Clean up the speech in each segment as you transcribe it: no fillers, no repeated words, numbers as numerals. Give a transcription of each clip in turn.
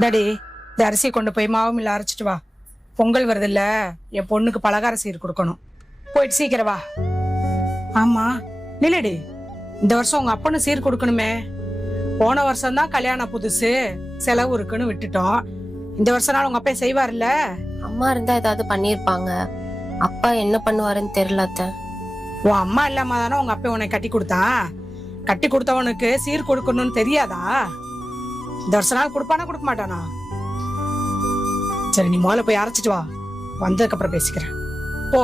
Daddy, இந்த அரிசியை கொண்டு போய் மாவு மில்ல அரைச்சிட்டு வா. பொங்கல் வருது இல்ல, என் பொண்ணுக்கு பலகார சீர் கொடுக்கணும். போயிட்டு சீக்கிரம் வா. ஆமா நிலடி, இந்த வருஷம் உங்க அப்பனும் சீர் கொடுக்கணுமே. போன வருஷம் தான் கல்யாணம் புதுசு, செலவு இருக்குன்னு விட்டுட்டோம். இந்த வருஷம் நாள் உங்க அப்பா செய்வார்ல. அம்மா இருந்தா ஏதாவது பண்ணிருப்பாங்க. அப்பா என்ன பண்ணுவாருன்னு தெரியல அத்தை. உன் அம்மா இல்லாம தானே உங்க அப்பா உன்னை கட்டி கொடுத்தான். கட்டி கொடுத்தவனுக்கு சீர் கொடுக்கணும்னு தெரியாதா? இந்த வருஷ நாள் கொடுப்பானா கொடுக்க மாட்டானா? சரி, நீ முதல்ல போய் அரைச்சிட்டு வா, வந்ததுக்கு அப்புறம் பேசிக்கிறேன். போ.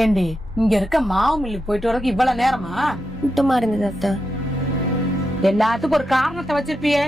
ஏண்டி, இங்க இருக்க மாவு மில்லு போயிட்டு வரக்கு இவ்வளவு நேரமா? கூட்டமா இருந்தது அத்தை. எல்லாத்துக்கும் ஒரு காரணத்தை வச்சிருப்பியே.